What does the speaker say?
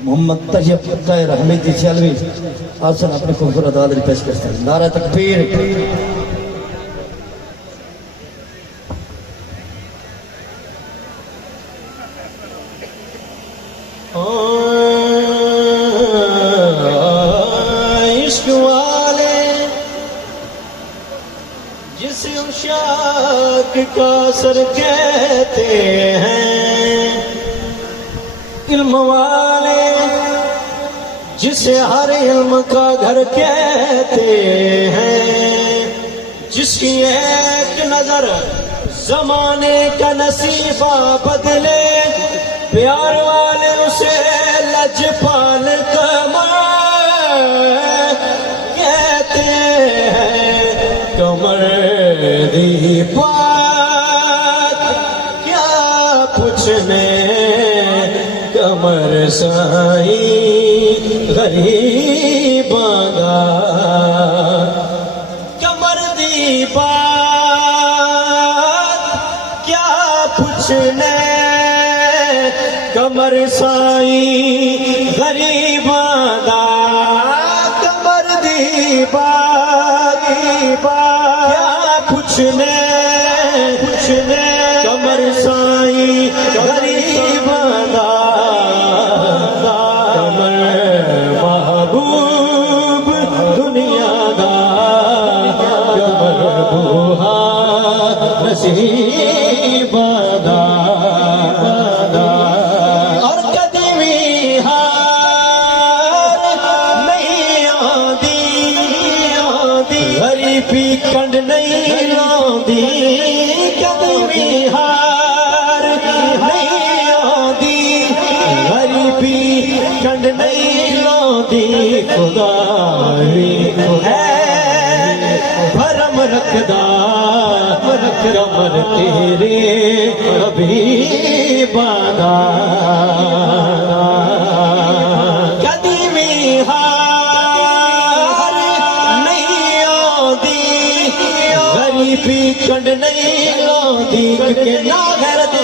محمد طیب طاہر حمیدی سیالوی آسن اپنی خوبصورت آدری پیش کرتے ہیں. نعرہ تکبیر. عشق والے جسے عشاق کا سر کہتے ہیں، علم والے جسے ہر علم کا گھر کہتے ہیں، جس کی ایک نظر زمانے کا نصیبہ بدلے، پیار والے اسے لجپال کمر کہتے ہیں. کمر دی بات کیا پوچھنے، کمر سائی غریباں دا. کمر دی بات کیا پوچھنے، کمر سائی غریباں دا. کمر دی بات کیا پوچھنے، کمر سائی غریباں دا. کمر محبوب دنیا دا، کمر بوہا نصیباں دا. اور قدیمی ہار نہیں آندی، غریبی کنڈ نہیں لاندی. قدیمی ہار نہیں آندی، غریبی کنڈ نہیں لاندی. خدا ہے بھرم رکھدا، کمر تیرے حبیباں دا. قدیمی ہار نہیں آندی، غریبی کنڈ نہیں لاندی. کہ نا غیرت